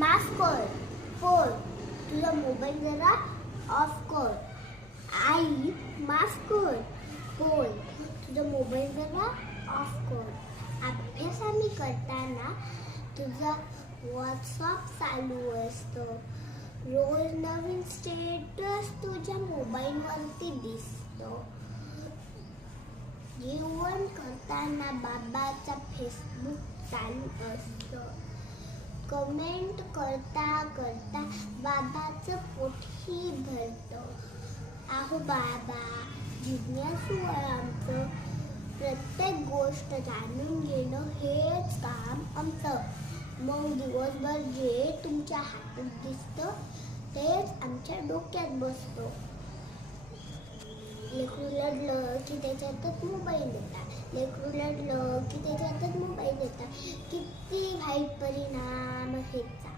माफ कर. फोन, तुझा मोबाईल जरा ऑफ कर. आई, माफ कर. फोन, तुझा मोबाईल जरा ऑफ कर. अभ्यास आम्ही करताना तुझा व्हॉट्सअप चालू असतं. रोज नवीन स्टेटस तुझ्या मोबाईलवरती दिसतो. जेवण करताना बाबाचा फेसबुक चालू असतं. कमेंट करता करता बाबाचं पोटही भरतं. अहो बाबा, जिज्ञासू आहे आमचं. प्रत्येक गोष्ट जाणून घेणं हेच काम आमचं. मग दिवसभर जे तुमच्या हातात दिसतं तेच आमच्या डोक्यात बसतं. लेकरू लढलं की त्याच्यातच मोबाईल येतात. लेकरू लढलं की त्याच्यातच मोबाईल येतात. किती वाईट परिणाम हेचा.